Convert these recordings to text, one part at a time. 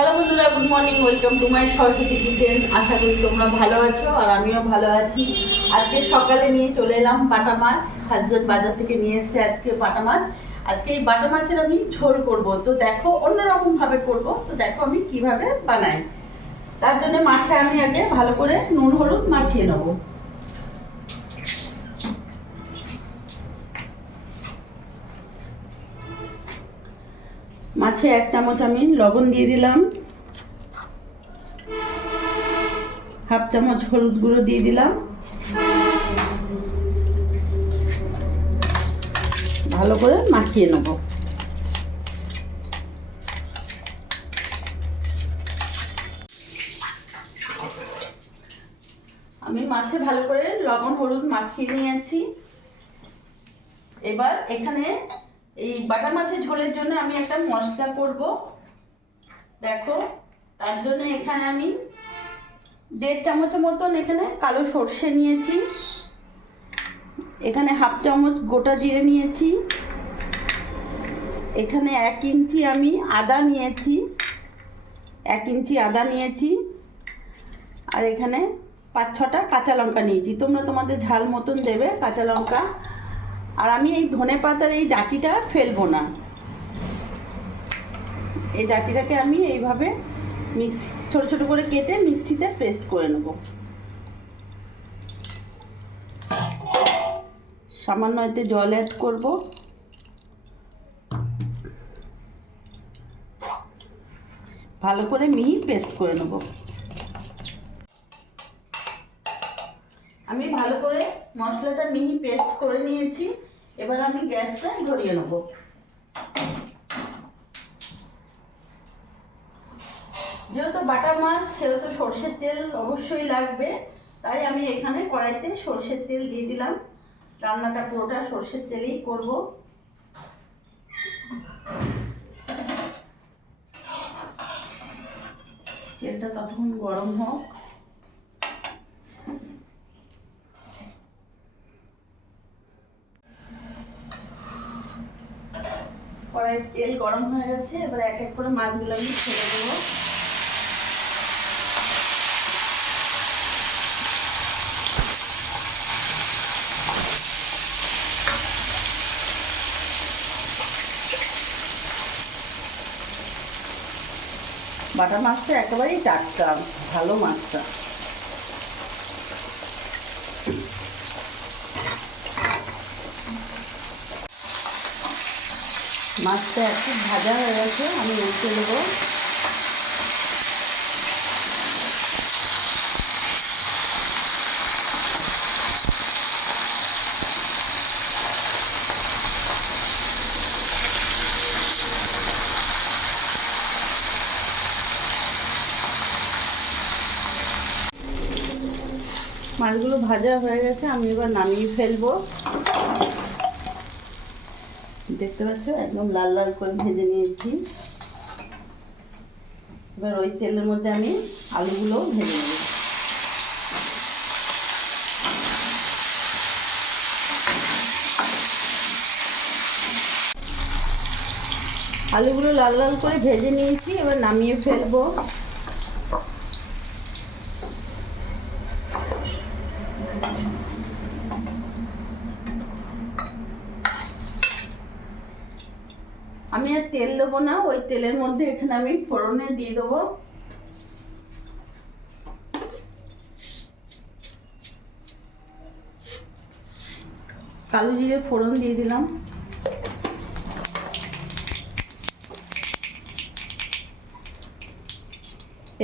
Hello বন্ধুরা, good morning, welcome to my Saraswati kitchen. আশা করি তোমরা ভালো আছো আর আমিও ভালো আছি। আজকে সকালে নিয়ে চলে এলাম বাটা মাছ। হাজব্যান্ড বাজার থেকে নিয়ে এসেছে আজকে বাটা মাছ। আজকে এই বাটা মাছের আমি ঝোল করব। তো দেখো, অন্যরকম ভাবে করব। তো দেখো আমি কীভাবে বানাই। তার জন্য মাছে আমি আগে ভালো করে নুন, হলুদ মাখিয়ে নেব। মাছে এক চামচ আমি লবণ দিয়ে দিলাম। হাফ চামচ হলুদ গুঁড়ো দিয়ে দিলাম। ভালো করে মাখিয়ে নেব। আমি মাছে ভালো করে লবণ, হলুদ মাখিয়ে নিয়েছি। এবার এখানে এই বাটা মাছের ঝোলের জন্য আমি একটা মশলা করব। দেখো, তার জন্য এখানে আমি দেড় চামচের মতন এখানে কালো সর্ষে নিয়েছি। এখানে হাফ চামচ গোটা জিরে নিয়েছি। এখানে এক ইঞ্চি আমি আদা নিয়েছি। এক ইঞ্চি আদা নিয়েছি। আর এখানে পাঁচ ছটা কাঁচা লঙ্কা নিয়েছি। তোমরা তোমাদের ঝাল মতন দেবে কাঁচা লঙ্কা আর আমি এই ধনে পাতার এই ডাটিটা ফেলব না। এই ডাটিটাকে আমি এইভাবে মিক্স ছোট ছোট করে কেটে মিক্সিতে পেস্ট করে নেব। সামান্য এতে জল অ্যাড করব। ভালো করে মিহি পেস্ট করে নেব। আমি ভালো করে মশলাটা মিহি পেস্ট করে নিয়েছি। এবার আমি গ্যাসটা ধরিয়ে নেব। যেহেতু বাটা মাছ, সেহেতু সর্ষের তেল অবশ্যই লাগবে, তাই আমি এখানে কড়াইতে সর্ষের তেল দিয়ে দিলাম। রান্নাটা পুরোটা সর্ষের তেলেই করব। তেলটা তখন গরম হোক। কড়াইয়ের তেল গরম হয়ে গেছে, এবার এক এক করে মাছগুলো আমি ছেড়ে দেবো। বাটা মাছটা একেবারেই টাটকা, ভালো মাছটা। মাছটা একটু ভাজা হয়ে গেছে, আমি উঠে দেবো। মাছগুলো ভাজা হয়ে গেছে, আমি এবার নামিয়ে ফেলব। দেখতে পাচ্ছ? একদম লাল লাল করে ভেজে নিয়েছি। এবার ওই তেলের মধ্যে আমি আলুগুলো ভেজে নেব। আলুগুলো লাল লাল করে ভেজে নিয়েছি, এবার নামিয়ে ফেলব। আমি আর তেল দেবো না, ওই তেলের মধ্যে এখানে আমি ফোড়নে দিয়ে দেবো। কালো জিরে ফোড়ন দিয়ে দিলাম।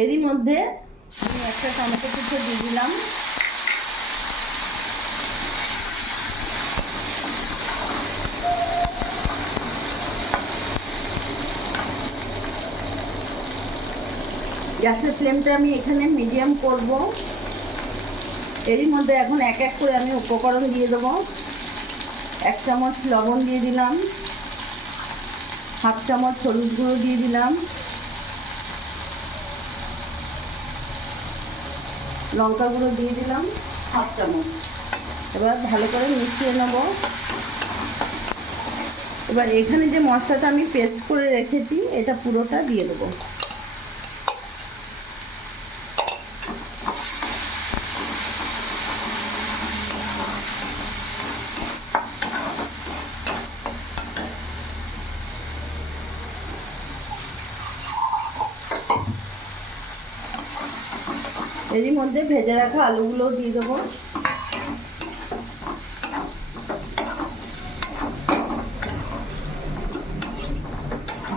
এরই মধ্যে আমি একটা টমেটো কুচো দিয়ে দিলাম। গ্যাসের ফ্লেমটা আমি এখানে মিডিয়াম করব। এরই মধ্যে এখন এক এক করে আমি উপকরণ দিয়ে দেবো। এক চামচ লবণ দিয়ে দিলাম। হাফ চামচ হলুদ গুঁড়ো দিয়ে দিলাম। লঙ্কা গুঁড়ো দিয়ে দিলাম, হাফ চামচ। এবার ভালো করে মিশিয়ে নেব। এবার এখানে যে মশলাটা আমি পেস্ট করে রেখেছি, এটা পুরোটা দিয়ে দেবো। এরই মধ্যে ভেজে রাখা আলুগুলো দিয়ে দেবো।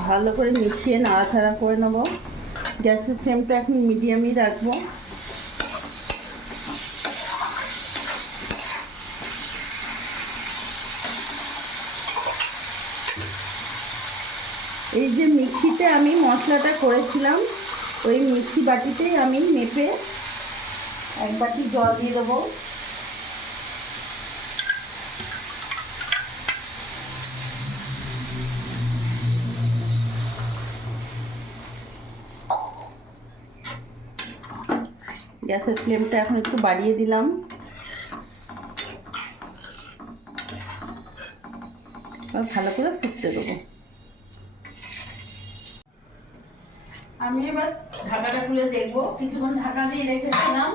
ভালো করে মিশিয়ে নাড়াচাড়া করে নেব। গ্যাসের ফ্লেমটা এখন মিডিয়ামই রাখব। এই যে মিক্সিতে আমি মশলাটা করেছিলাম, ওই মিক্সি বাটিতেই আমি মেপে এক বাটি জল দিয়ে দেবো। গ্যাসের ফ্লেমটা এখন একটু বাড়িয়ে দিলাম। ভালো করে ফুটতে দেবো। আমি এবার ঢাকাটা খুলে দেখব। কিছুক্ষণ ঢাকা দিয়ে রেখেছিলাম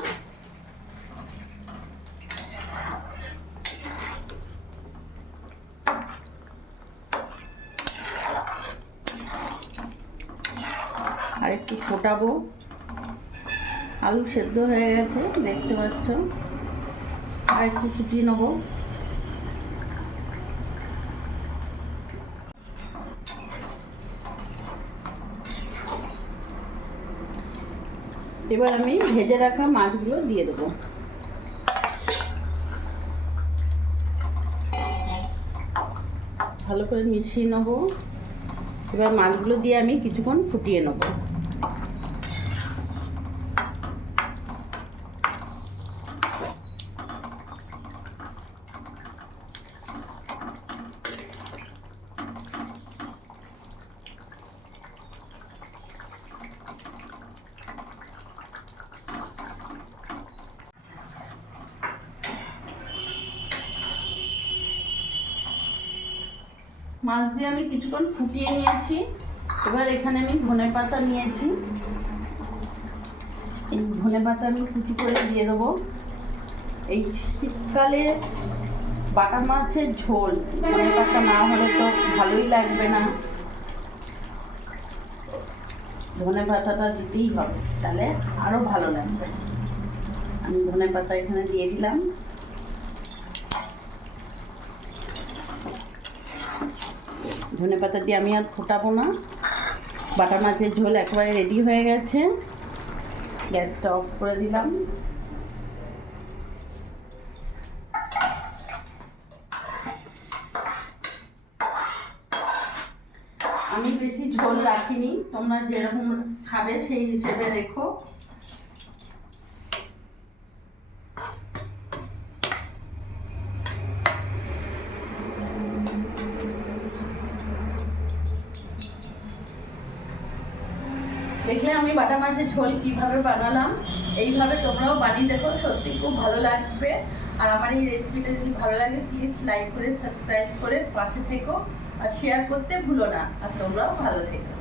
আর একটু আলু সেদ্ধ হয়ে গেছে, দেখতে পাচ্ছ। আর একটু ফুটিয়ে নেব। এবার আমি ভেজে রাখা মাছগুলো দিয়ে দেবো। ভালো করে মিশিয়ে নেব। এবার মাছগুলো দিয়ে আমি কিছুক্ষণ ফুটিয়ে নেব। মাছ দিয়ে আমি কিছুক্ষণ ফুটিয়ে নিয়েছি। এবার এখানে আমি ধনে পাতা নিয়েছি। এই ধনে পাতা আমি কুচি করে দিয়ে দেবো। এই শীতকালে বাটা মাছের ঝোল, ধনে পাতা না হলে তো ভালোই লাগবে না। ধনে পাতাটা দিতেই হবে, তাহলে আরও ভালো লাগবে। আমি ধনে পাতা এখানে দিয়ে দিলাম। ধনে পাতা দিয়ে আমি আর ফোটাবো না। বাটা মাছের ঝোল একেবারে রেডি হয়ে গেছে। গ্যাসটা অফ করে দিলাম। আমি বেশি ঝোল রাখিনি, তোমরা যেরকম খাবে সেই হিসেবে রেখো। দেখলে আমি বাটা মাছের ঝোল কীভাবে বানালাম, এইভাবে তোমরাও বানিয়ে দেখো, সত্যি খুব ভালো লাগবে। আর আমার এই রেসিপিটা যদি ভালো লাগে প্লিজ লাইক করে সাবস্ক্রাইব করে পাশে থেকো, আর শেয়ার করতে ভুলো না। আর তোমরাও ভালো থেকো।